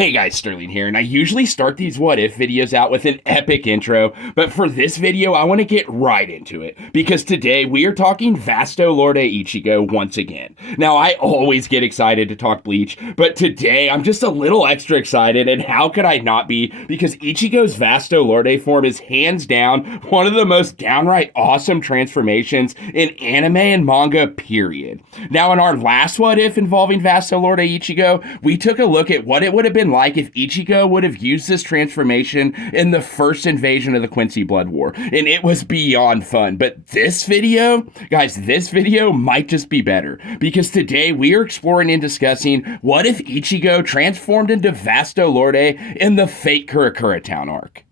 Hey guys, Sterling here, and I usually start these what if videos out with an epic intro, but for this video I want to get right into it, because today we are talking Vasto Lorde Ichigo once again. Now I always get excited to talk Bleach, but today I'm just a little extra excited, and how could I not be, because Ichigo's Vasto Lorde Form is hands down one of the most downright awesome transformations in anime and manga, period. Now in our last what if involving Vasto Lorde Ichigo, we took a look at what it would have been like if Ichigo would have used this transformation in the first invasion of the Quincy Blood War, and it was beyond fun. But this video, guys, this video might just be better, because today we are exploring and discussing what if Ichigo transformed into Vasto Lorde in the fake Karakura Town arc.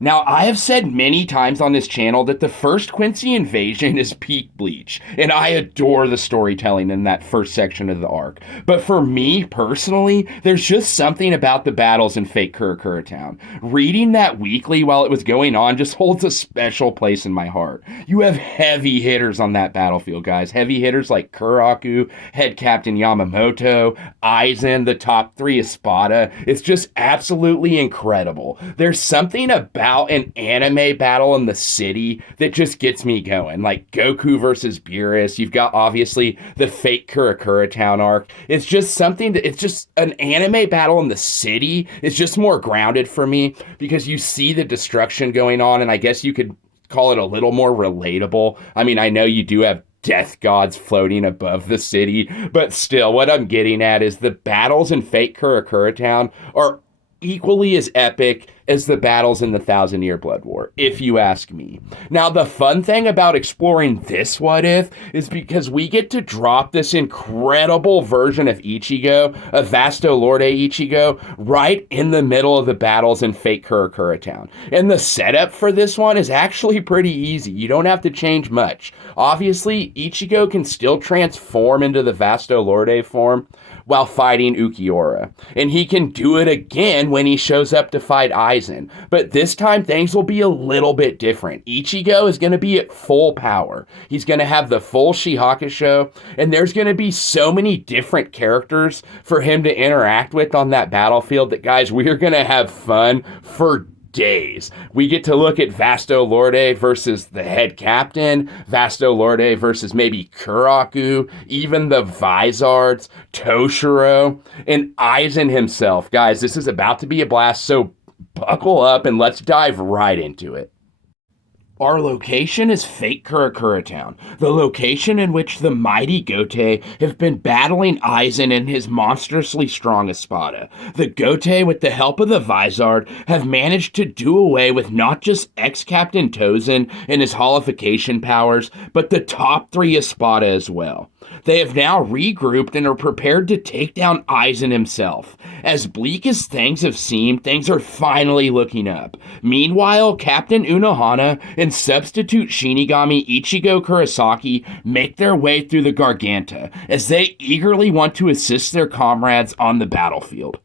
Now, I have said many times on this channel that the first Quincy invasion is peak Bleach, and I adore the storytelling in that first section of the arc. But for me, personally, there's just something about the battles in fake Karakura Town. Reading that weekly while it was going on just holds a special place in my heart. You have heavy hitters on that battlefield, guys. Heavy hitters like Kuraku, Head Captain Yamamoto, Aizen, the top three Espada. It's just absolutely incredible. There's something about an anime battle in the city that just gets me going, like Goku versus Beerus. You've got obviously the fake Karakura Town arc. It's just something that, it's just an anime battle in the city. It's just more grounded for me because you see the destruction going on, and I guess you could call it a little more relatable. I mean, I know you do have death gods floating above the city, but still, what I'm getting at is the battles in fake Karakura Town are equally as epic as the battles in the Thousand Year Blood War, if you ask me. Now, the fun thing about exploring this what if is because we get to drop this incredible version of Ichigo, of Vasto Lorde Ichigo, right in the middle of the battles in fake Karakura Town. And the setup for this one is actually pretty easy. You don't have to change much. Obviously, Ichigo can still transform into the Vasto Lorde form while fighting Ukiura. And he can do it again when he shows up to fight Aizen. But this time, things will be a little bit different. Ichigo is going to be at full power. He's going to have the full Shihakusho, and there's going to be so many different characters for him to interact with on that battlefield that, guys, we are going to have fun for days. We get to look at Vasto Lorde versus the head captain, Vasto Lorde versus maybe Kuraku, even the Vizards, Toshiro, and Aizen himself. Guys, this is about to be a blast, so buckle up and let's dive right into it. Our location is fake Karakura Town, the location in which the mighty Gote have been battling Aizen and his monstrously strong Espada. The Gote, with the help of the Vizard, have managed to do away with not just ex-Captain Tozen and his holification powers, but the top three Espada as well. They have now regrouped and are prepared to take down Aizen himself. As bleak as things have seemed, things are finally looking up. Meanwhile, Captain Unohana and substitute Shinigami Ichigo Kurosaki make their way through the Garganta as they eagerly want to assist their comrades on the battlefield.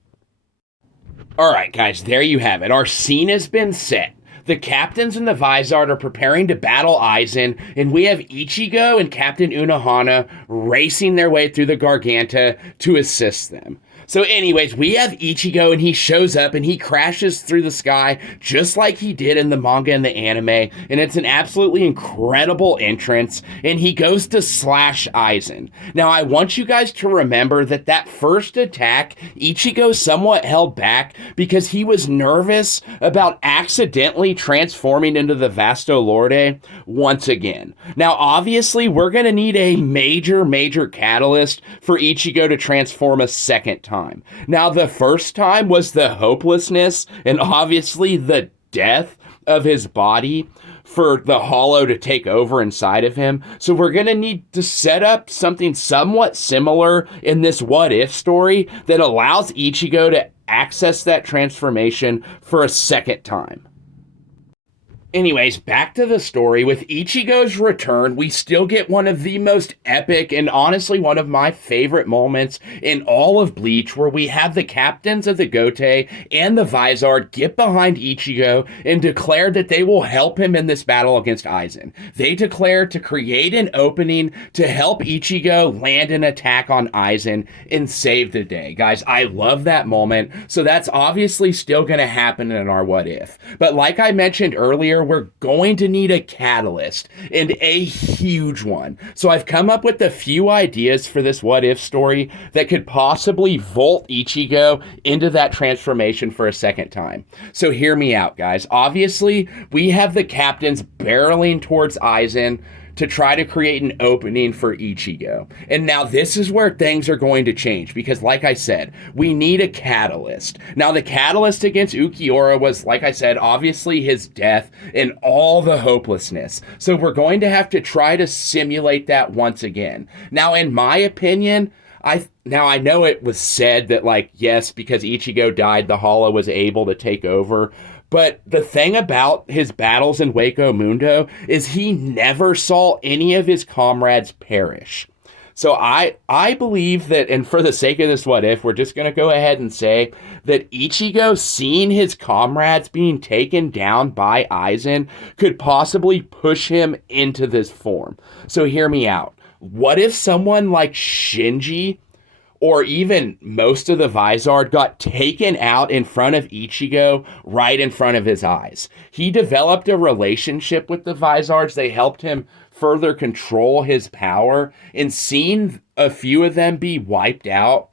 Alright guys, there you have it. Our scene has been set. The captains and the Vizard are preparing to battle Aizen, and we have Ichigo and Captain Unohana racing their way through the Garganta to assist them. So anyways, we have Ichigo, and he shows up and he crashes through the sky just like he did in the manga and the anime, and it's an absolutely incredible entrance, and he goes to slash Aizen. Now, I want you guys to remember that first attack, Ichigo somewhat held back because he was nervous about accidentally transforming into the Vasto Lorde once again. Now, obviously, we're going to need a major catalyst for Ichigo to transform a second time. Now, the first time was the hopelessness and obviously the death of his body for the hollow to take over inside of him. So we're going to need to set up something somewhat similar in this what if story that allows Ichigo to access that transformation for a second time. Anyways, back to the story. With Ichigo's return, we still get one of the most epic and honestly one of my favorite moments in all of Bleach, where we have the captains of the Gote and the Vizard get behind Ichigo and declare that they will help him in this battle against Aizen. They declare to create an opening to help Ichigo land an attack on Aizen and save the day. Guys, I love that moment. So that's obviously still going to happen in our What If. But like I mentioned earlier, we're going to need a catalyst, and a huge one. So I've come up with a few ideas for this What If story that could possibly vault Ichigo into that transformation for a second time. So hear me out, guys. Obviously, we have the captains barreling towards Aizen to try to create an opening for Ichigo. And now this is where things are going to change, because like I said, we need a catalyst. Now the catalyst against Ukiura was, like I said, obviously his death and all the hopelessness. So we're going to have to try to simulate that once again. Now in my opinion, I know it was said that, like, yes, because Ichigo died, the Hollow was able to take over. But the thing about his battles in Hueco Mundo is he never saw any of his comrades perish. So I believe that, and for the sake of this What If, we're just going to go ahead and say that Ichigo seeing his comrades being taken down by Aizen could possibly push him into this form. So hear me out. What if someone like Shinji or even most of the Vizard got taken out in front of Ichigo right in front of his eyes? He developed a relationship with the Vizards. They helped him further control his power, and seeing a few of them be wiped out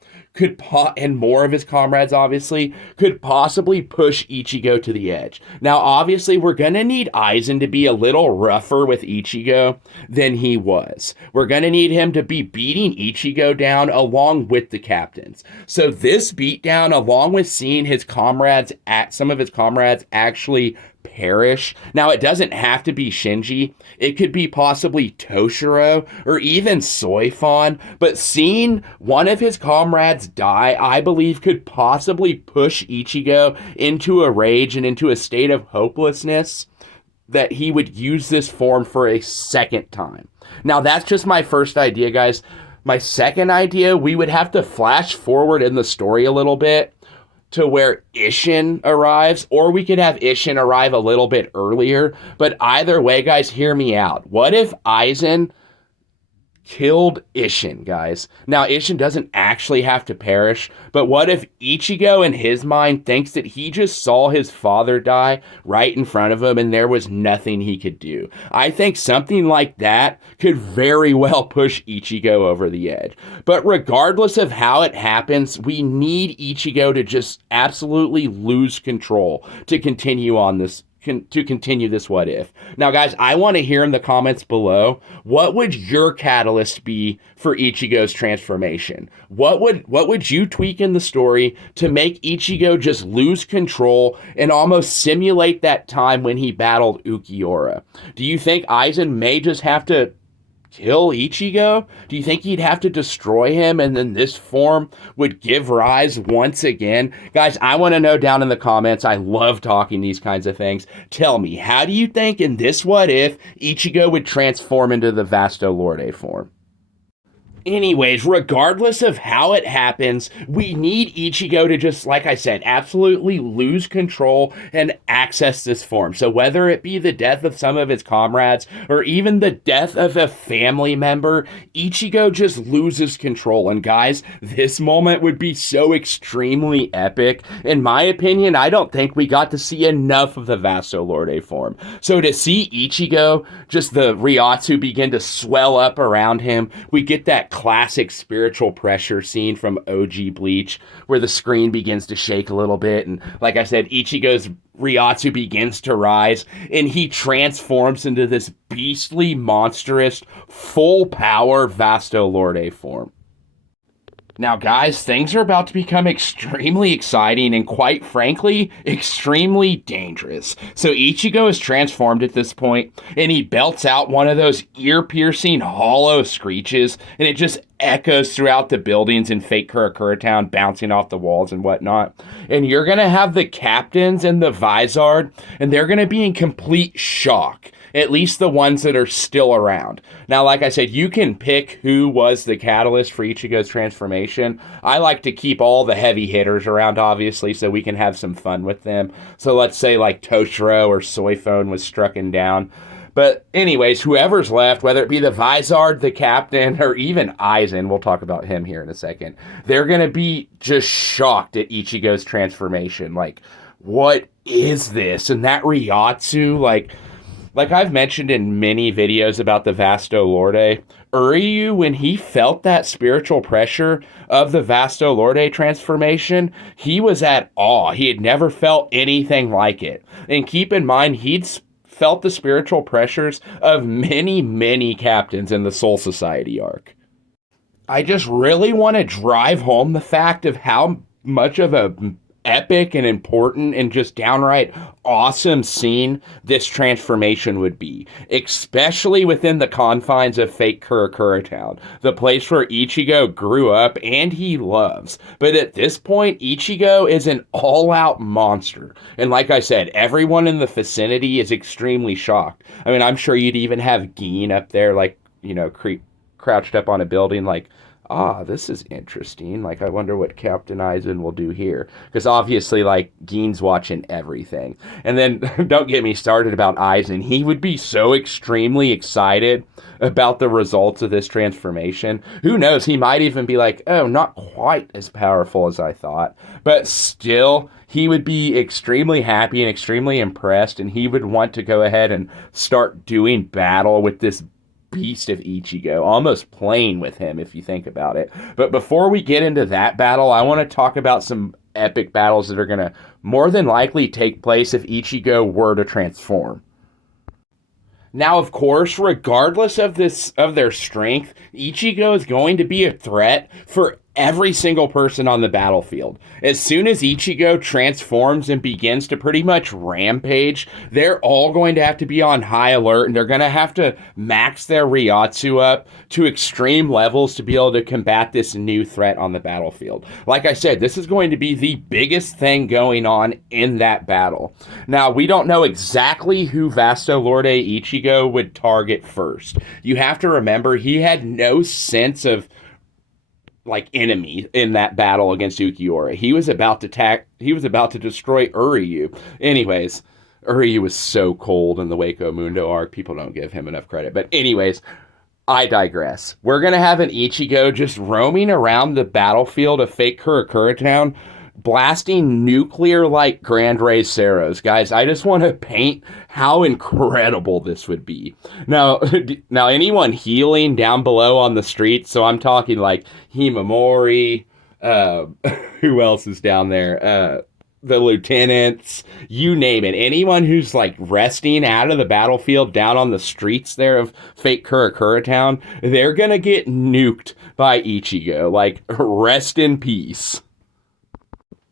and more of his comrades obviously could possibly push Ichigo to the edge. Now obviously we're gonna need Aizen to be a little rougher with Ichigo than he was. We're gonna need him to be beating Ichigo down along with the captains. So this beatdown, along with seeing some of his comrades actually perish. Now, it doesn't have to be Shinji. It could be possibly Toshiro or even Soifon. But seeing one of his comrades die, I believe, could possibly push Ichigo into a rage and into a state of hopelessness that he would use this form for a second time. Now, that's just my first idea, guys. My second idea, we would have to flash forward in the story a little bit to where Isshin arrives, or we could have Isshin arrive a little bit earlier. But either way, guys, hear me out. What if Aizen killed Isshin, guys? Now, Isshin doesn't actually have to perish, but what if Ichigo in his mind thinks that he just saw his father die right in front of him and there was nothing he could do? I think something like that could very well push Ichigo over the edge. But regardless of how it happens, we need Ichigo to just absolutely lose control to continue this What If. Now, guys, I want to hear in the comments below, what would your catalyst be for Ichigo's transformation? What would you tweak in the story to make Ichigo just lose control and almost simulate that time when he battled Ukiura? Do you think Aizen may just have to kill Ichigo? Do you think he'd have to destroy him and then this form would give rise once again? Guys, I want to know down in the comments. I love talking these kinds of things. Tell me, how do you think in this What If Ichigo would transform into the Vasto Lorde form? Anyways, regardless of how it happens, we need Ichigo to just, like I said, absolutely lose control and access this form. So whether it be the death of some of his comrades or even the death of a family member, Ichigo just loses control. And guys, this moment would be so extremely epic. In my opinion, I don't think we got to see enough of the Vasto Lorde form. So to see Ichigo, just the Ryotsu begin to swell up around him, we get that classic spiritual pressure scene from OG Bleach where the screen begins to shake a little bit, and like I said, Ichigo's Ryotsu begins to rise and he transforms into this beastly, monstrous, full power Vasto Lorde form. Now, guys, things are about to become extremely exciting and, quite frankly, extremely dangerous. So, Ichigo is transformed at this point, and he belts out one of those ear-piercing, hollow screeches, and it just echoes throughout the buildings in fake Karakura Town, bouncing off the walls and whatnot. And you're going to have the captains and the Vizard, and they're going to be in complete shock. At least the ones that are still around. Now, like I said, you can pick who was the catalyst for Ichigo's transformation. I like to keep all the heavy hitters around, obviously, so we can have some fun with them. So let's say like Toshiro or Soifone was strucken down. But anyways, whoever's left, whether it be the Vizard, the captain, or even Aizen, we'll talk about him here in a second, they're going to be just shocked at Ichigo's transformation. Like, what is this? And that Ryotsu, like I've mentioned in many videos about the Vasto Lorde, Uryu, when he felt that spiritual pressure of the Vasto Lorde transformation, he was at awe. He had never felt anything like it. And keep in mind, he'd felt the spiritual pressures of many, many captains in the Soul Society arc. I just really want to drive home the fact of how much of a epic and important and just downright awesome scene this transformation would be, especially within the confines of fake Karakura Town, the place where Ichigo grew up and he loves. But at this point, Ichigo is an all-out monster. And like I said, everyone in the vicinity is extremely shocked. I mean, I'm sure you'd even have Gin up there, like, you know, crouched up on a building, like, this is interesting. Like, I wonder what Captain Aizen will do here. Because obviously, like, Gin's watching everything. And then, don't get me started about Aizen. He would be so extremely excited about the results of this transformation. Who knows? He might even be like, oh, not quite as powerful as I thought. But still, he would be extremely happy and extremely impressed. And he would want to go ahead and start doing battle with this beast of Ichigo, almost playing with him if you think about it. But before we get into that battle, I want to talk about some epic battles that are going to more than likely take place if Ichigo were to transform. Now, of course, regardless of their strength, Ichigo is going to be a threat for every single person on the battlefield. As soon as Ichigo transforms and begins to pretty much rampage, they're all going to have to be on high alert, and they're going to have to max their Ryotsu up to extreme levels to be able to combat this new threat on the battlefield. Like I said, this is going to be the biggest thing going on in that battle. Now, we don't know exactly who Vasto Lorde Ichigo would target first. You have to remember, he had no sense of like enemy in that battle against Ukiura. He was about to destroy Uryu. Anyways, Uryu was so cold in the Wako Mundo arc. People don't give him enough credit. But anyways, I digress. We're going to have an Ichigo just roaming around the battlefield of fake Karakura Town, blasting nuclear-like Grand Ray Ceros. Guys, I just want to paint how incredible this would be. Now, anyone healing down below on the streets, so I'm talking like Himamori, who else is down there? The lieutenants, you name it. Anyone who's like resting out of the battlefield down on the streets there of fake Karakura Town, they're gonna get nuked by Ichigo. Like, rest in peace.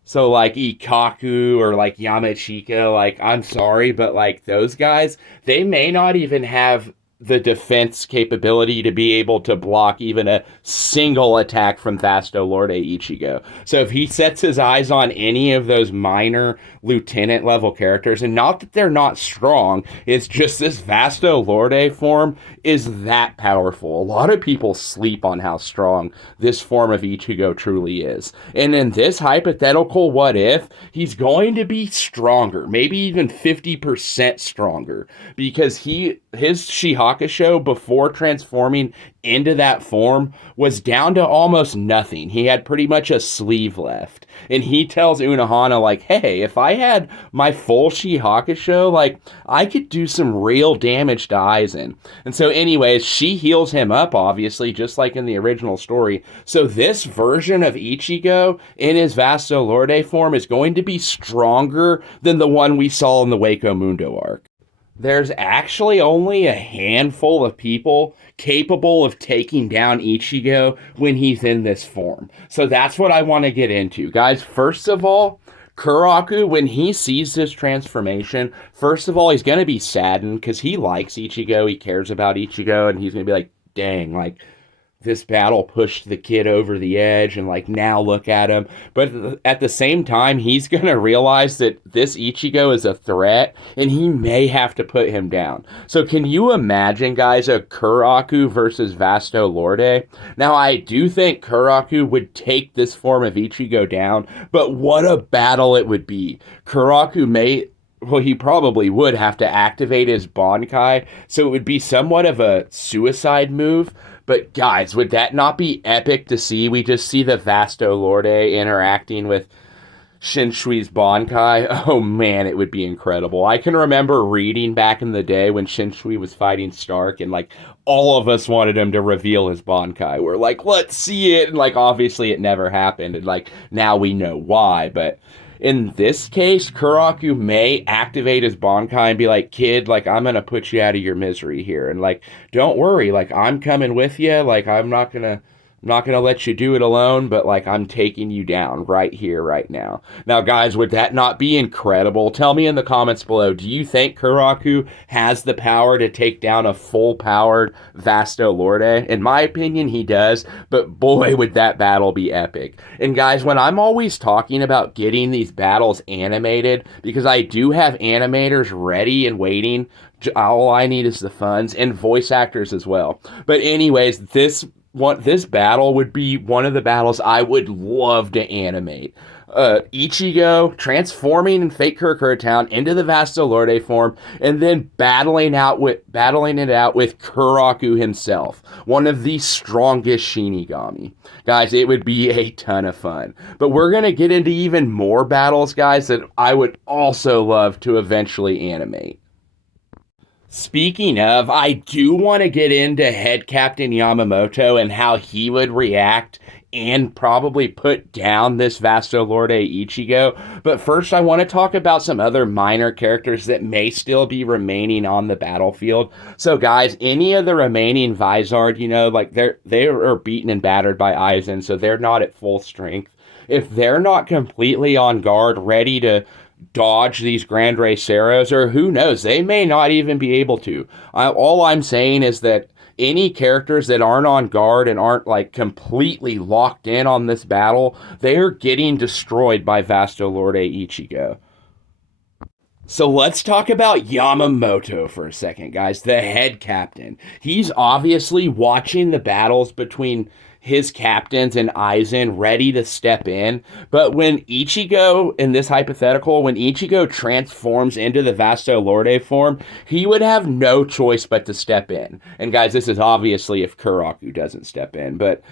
So, like, Ikaku or, like, Yamachika, like, I'm sorry, but, like, those guys, they may not even have the defense capability to be able to block even a single attack from Vasto Lorde Ichigo. So if he sets his eyes on any of those minor lieutenant level characters, and not that they're not strong, it's just this Vasto Lorde form is that powerful. A lot of people sleep on how strong this form of Ichigo truly is. And in this hypothetical what if, he's going to be stronger, maybe even 50% stronger, because his Shihakusho before transforming into that form was down to almost nothing. He had pretty much a sleeve left. And he tells Unohana, like, hey, if I had my full Shihakusho, like, I could do some real damage to Aizen. And so anyways, she heals him up, obviously, just like in the original story. So this version of Ichigo in his Vasto Lorde form is going to be stronger than the one we saw in the Wako Mundo arc. there's actually only a handful of people capable of taking down Ichigo when he's in this form. So that's what I want to get into. Guys, first of all, Kuraku, when he sees this transformation, first of all, he's going to be saddened because he likes Ichigo, he cares about Ichigo, and he's going to be like, dang, like, this battle pushed the kid over the edge, and like now look at him. But at the same time, he's gonna realize that this Ichigo is a threat and he may have to put him down. So can you imagine, guys, a Kuraku versus Vasto Lorde? Now I do think Kuraku would take this form of Ichigo down, but what a battle it would be. Kuraku may, well, he probably would have to activate his Bankai, so it would be somewhat of a suicide move. But guys, would that not be epic to see? We just see the Vasto Lorde interacting with Shinsui's Bankai. Oh man, it would be incredible. I can remember reading back in the day when Shinsui was fighting Stark, and like all of us wanted him to reveal his Bankai. We're like, let's see it. And like obviously it never happened. And like now we know why. But in this case, Kuraku may activate his Bankai and be like, kid, like, I'm going to put you out of your misery here. And, like, don't worry. Like, I'm coming with you. Like, I'm not going to let you do it alone, but, like, I'm taking you down right here, right now. Now, guys, would that not be incredible? Tell me in the comments below, do you think Kuraku has the power to take down a full-powered Vasto Lorde? In my opinion, he does, but boy, would that battle be epic. And guys, when I'm always talking about getting these battles animated, because I do have animators ready and waiting, all I need is the funds, and voice actors as well. But anyways, this battle would be one of the battles I would love to animate. Ichigo transforming in Fake Karakura Town into the Vasto Lorde form, and then battling it out with Kuraku himself, one of the strongest Shinigami. Guys, it would be a ton of fun. But we're going to get into even more battles, guys, that I would also love to eventually animate. Speaking of, I do want to get into Head Captain Yamamoto and how he would react and probably put down this Vasto Lorde Ichigo. But first, I want to talk about some other minor characters that may still be remaining on the battlefield. So guys, any of the remaining Vizard, you know, like they are beaten and battered by Aizen, so they're not at full strength. If they're not completely on guard, ready to dodge these Grand Raceros, or who knows, they may not even be able to. All I'm saying is that any characters that aren't on guard and aren't like completely locked in on this battle, they're getting destroyed by Vasto Lorde Ichigo. So let's talk about Yamamoto for a second, guys, the head captain. He's obviously watching the battles between his captains and Aizen, ready to step in. But when Ichigo, in this hypothetical, when Ichigo transforms into the Vasto Lorde form, he would have no choice but to step in. And guys, this is obviously if Kuraku doesn't step in, but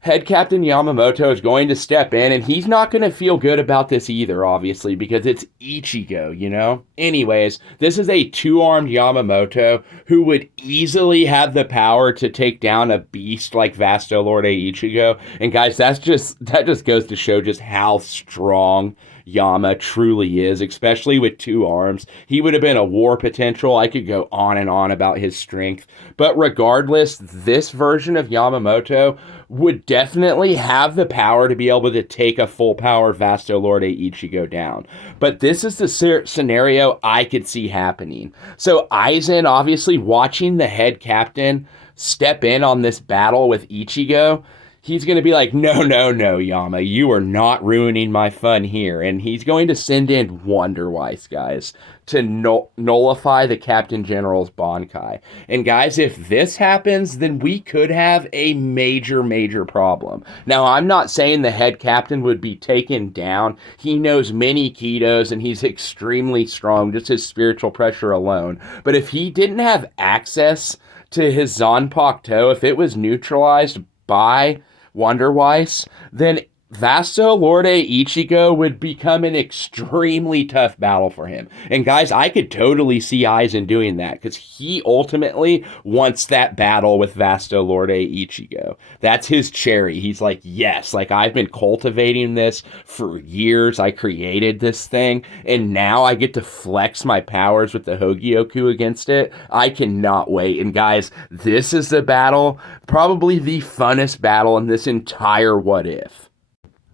Head Captain Yamamoto is going to step in, and he's not going to feel good about this either, obviously, because it's Ichigo, you know? Anyways, this is a two-armed Yamamoto who would easily have the power to take down a beast like Vasto Lorde Ichigo. And guys, that just goes to show just how strong Yama truly is, especially with two arms. He would have been a war potential. I could go on and on about his strength. But regardless, this version of Yamamoto would definitely have the power to be able to take a full-powered Vasto Lorde Ichigo down. But this is the scenario I could see happening. So Aizen, obviously watching the head captain step in on this battle with Ichigo, he's going to be like, no, Yama, you are not ruining my fun here. And he's going to send in Wonder Weiss, guys, to nullify the Captain General's Bankai. And guys, if this happens, then we could have a major problem. Now, I'm not saying the head captain would be taken down. He knows many Kidos, and he's extremely strong, just his spiritual pressure alone. But if he didn't have access to his Zanpakuto, if it was neutralized by Wonder Weiss, then Vasto Lorde Ichigo would become an extremely tough battle for him. And guys, I could totally see Aizen doing that because he ultimately wants that battle with Vasto Lorde Ichigo. That's his cherry. He's like, yes, like I've been cultivating this for years. I created this thing, and now I get to flex my powers with the Hogyoku against it. I cannot wait. And guys, this is the battle, probably the funnest battle in this entire What If.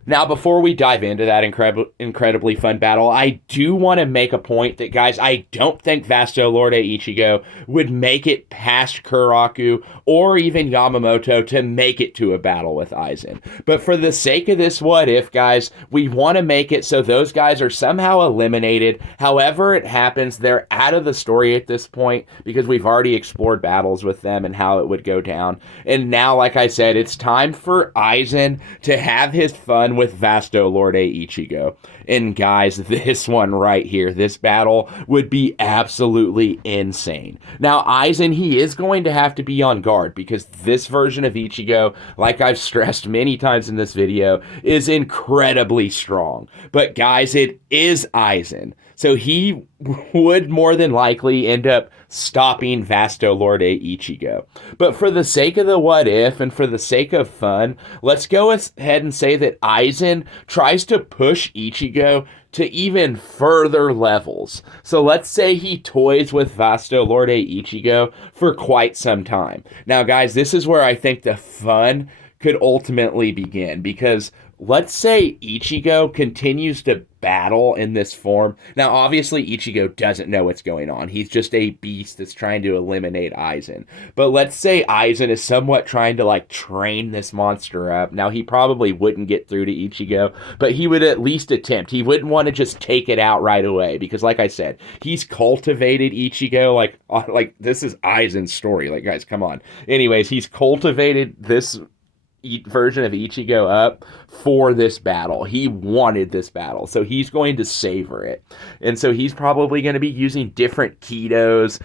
Now, before we dive into that incredibly fun battle, I do want to make a point that, guys, I don't think Vasto Lorde Ichigo would make it past Kuraku or even Yamamoto to make it to a battle with Aizen. But for the sake of this what if, guys, we want to make it so those guys are somehow eliminated. However it happens, they're out of the story at this point because we've already explored battles with them and how it would go down. And now, like I said, it's time for Aizen to have his fun with Vasto Lorde Ichigo. And guys, this one right here, this battle would be absolutely insane. Now, Aizen, he is going to have to be on guard because this version of Ichigo, like I've stressed many times in this video, is incredibly strong. But guys, it is Aizen. So he would more than likely end up stopping Vasto Lorde Ichigo. But for the sake of the what if and for the sake of fun, let's go ahead and say that Aizen tries to push Ichigo to even further levels. So let's say he toys with Vasto Lorde Ichigo for quite some time. Now, guys, this is where I think the fun could ultimately begin because let's say Ichigo continues to battle in this form. Now, obviously, Ichigo doesn't know what's going on. He's just a beast that's trying to eliminate Aizen. But let's say Aizen is somewhat trying to, like, train this monster up. Now, he probably wouldn't get through to Ichigo, but he would at least attempt. He wouldn't want to just take it out right away because, like I said, he's cultivated Ichigo. Like this is Aizen's story. Like, guys, come on. Anyways, he's cultivated this version of Ichigo up for this battle. He wanted this battle, so he's going to savor it. And so he's probably going to be using different Kidos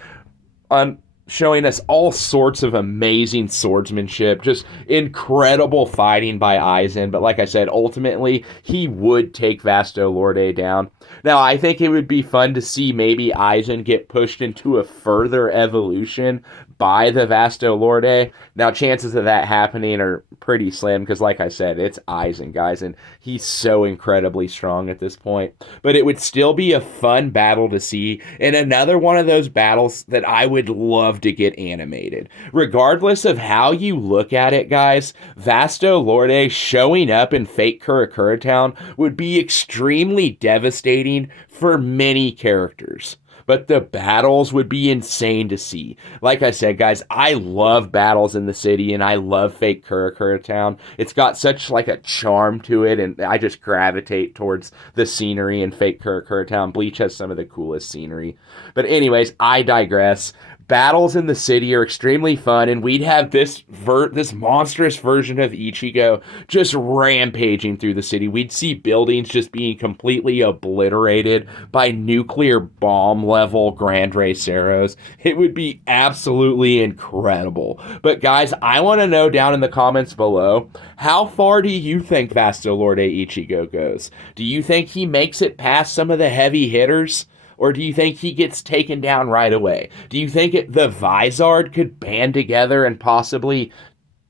on showing us all sorts of amazing swordsmanship, just incredible fighting by Aizen. But like I said, ultimately, he would take Vasto Lorde down. Now, I think it would be fun to see maybe Aizen get pushed into a further evolution by the Vasto Lorde. Now, chances of that happening are pretty slim because, like I said, it's Aizen, guys, and he's so incredibly strong at this point. But it would still be a fun battle to see, and another one of those battles that I would love to get animated. Regardless of how you look at it, guys, Vasto Lorde showing up in fake Karakura Town would be extremely devastating for many characters. But the battles would be insane to see. Like I said, guys, I love battles in the city, and I love fake Karakura Town. It's got such like a charm to it, and I just gravitate towards the scenery in fake Karakura Town. Bleach has some of the coolest scenery. But anyways, I digress. Battles in the city are extremely fun, and we'd have this monstrous version of Ichigo just rampaging through the city. We'd see buildings just being completely obliterated by nuclear bomb level Grand Ceros. It would be absolutely incredible. But guys, I want to know down in the comments below, how far do you think Vasto Lorde Ichigo goes? Do you think he makes it past some of the heavy hitters? Or do you think he gets taken down right away? Do you think the Vizard could band together and possibly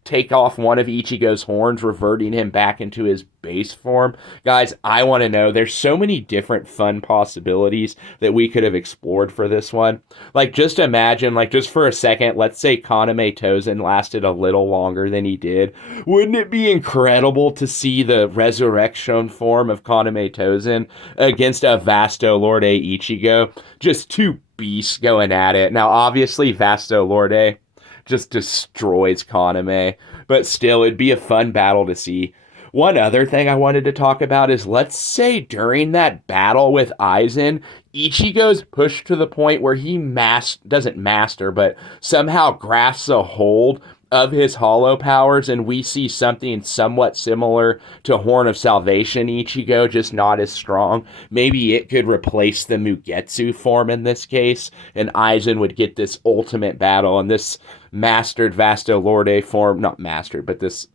take off one of Ichigo's horns, reverting him back into his base form? Guys, I want to know. There's so many different fun possibilities that we could have explored for this one. Like, just imagine, like, just for a second, let's say Kaname Tozen lasted a little longer than he did. Wouldn't it be incredible to see the resurrection form of Kaname Tozen against a Vasto Lorde Ichigo? Just two beasts going at it. Now, obviously, Vasto Lorde just destroys Kaname, but still, it'd be a fun battle to see. One other thing I wanted to talk about is, let's say during that battle with Aizen, Ichigo's pushed to the point where he doesn't master, but somehow grasps a hold of his hollow powers, and we see something somewhat similar to Horn of Salvation Ichigo, just not as strong. Maybe it could replace the Mugetsu form in this case, and Aizen would get this ultimate battle, and this mastered Vasto Lorde form, not mastered, but this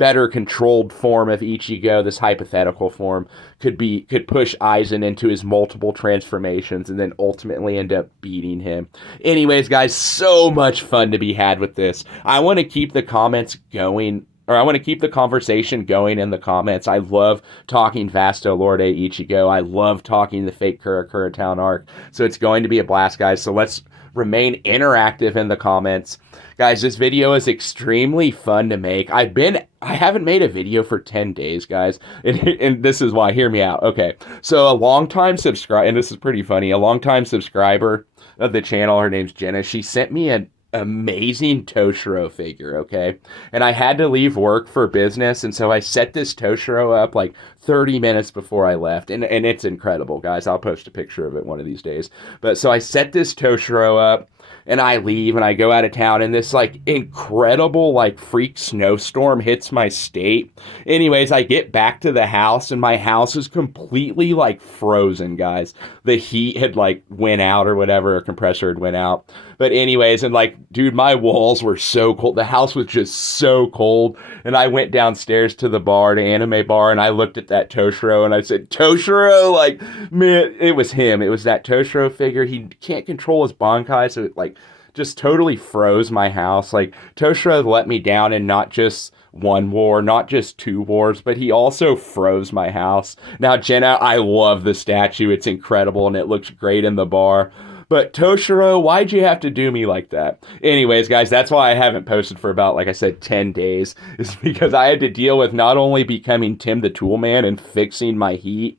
better controlled form of Ichigo, this hypothetical form, could push Aizen into his multiple transformations and then ultimately end up beating him. Anyways, guys, so much fun to be had with this. I want to keep the comments going, or I want to keep the conversation going in the comments. I love talking Vasto Lorde Ichigo. I love talking the fake Karakura Town arc. So it's going to be a blast, guys. So let's remain interactive in the comments. Guys, this video is extremely fun to make. I haven't made a video for 10 days, guys. And this is why, hear me out. Okay, so a longtime subscriber, and this is pretty funny, a longtime subscriber of the channel, her name's Jenna, she sent me an amazing Toshiro figure, okay? And I had to leave work for business, and so I set this Toshiro up like 30 minutes before I left, and it's incredible, guys. I'll post a picture of it one of these days. But so I set this Toshiro up, and I leave, and I go out of town, and this, like, incredible, like, freak snowstorm hits my state. Anyways, I get back to the house, and my house is completely, like, frozen, guys. The heat had, like, went out or whatever, a compressor had went out. But anyways, and, like, dude, my walls were so cold. The house was just so cold, and I went downstairs to the bar, the anime bar, and I looked at that Toshiro, and I said, Toshiro, like, man, it was him. It was that Toshiro figure. He can't control his Bankai, so it, like, just totally froze my house. Like, Toshiro let me down in not just one war, not just two wars, but he also froze my house. Now, Jenna, I love the statue. It's incredible, and it looks great in the bar. But Toshiro, why'd you have to do me like that? Anyways, guys, that's why I haven't posted for about, like I said, 10 days. Is because I had to deal with not only becoming Tim the Toolman and fixing my heat,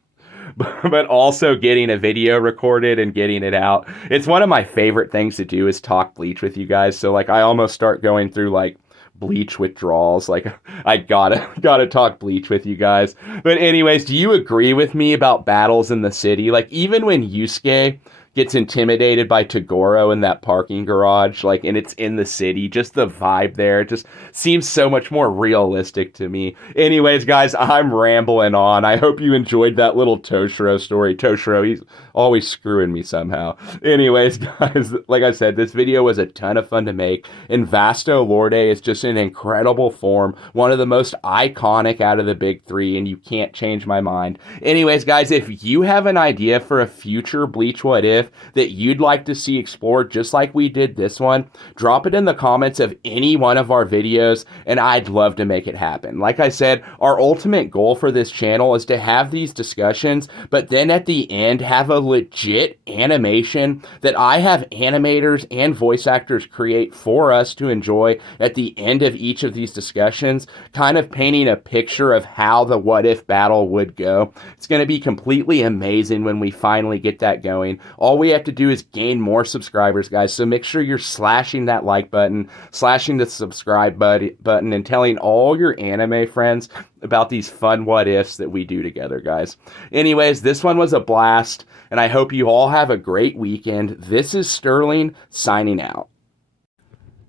but also getting a video recorded and getting it out. It's one of my favorite things to do is talk Bleach with you guys. So, like, I almost start going through, like, Bleach withdrawals. Like, I gotta talk Bleach with you guys. But anyways, do you agree with me about battles in the city? Like, even when Yusuke gets intimidated by Toguro in that parking garage, like, and it's in the city, just the vibe there just seems so much more realistic to me. Anyways, guys, I'm rambling on. I hope you enjoyed that little Toshiro story. Toshiro, he's always screwing me somehow. Anyways, guys, like I said, this video was a ton of fun to make, and Vasto Lorde is just an incredible form, one of the most iconic out of the big three, and you can't change my mind. Anyways, guys, if you have an idea for a future Bleach What If that you'd like to see explored just like we did this one, drop it in the comments of any one of our videos, and I'd love to make it happen. Like I said, our ultimate goal for this channel is to have these discussions, but then at the end have a legit animation that I have animators and voice actors create for us to enjoy at the end of each of these discussions, kind of painting a picture of how the What If battle would go. It's going to be completely amazing when we finally get that going. All we have to do is gain more subscribers, guys, so make sure you're slashing that like button, slashing the subscribe button, and telling all your anime friends about these fun what ifs that we do together, guys. Anyways, this one was a blast, and I hope you all have a great weekend. This is Sterling signing out.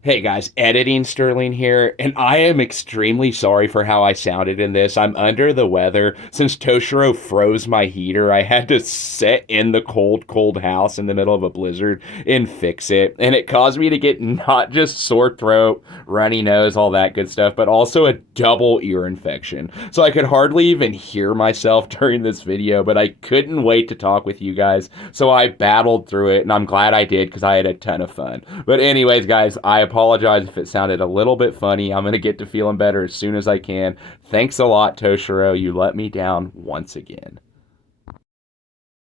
Hey guys, editing Sterling here, and I am extremely sorry for how I sounded in this. I'm under the weather. Since Toshiro froze my heater, I had to sit in the cold house in the middle of a blizzard and fix it. And it caused me to get not just sore throat, runny nose, all that good stuff, but also a double ear infection. So I could hardly even hear myself during this video, but I couldn't wait to talk with you guys. So I battled through it, and I'm glad I did because I had a ton of fun. But anyways, guys, I apologize if it sounded a little bit funny. I'm going to get to feeling better as soon as I can. Thanks a lot, Toshiro. You let me down once again.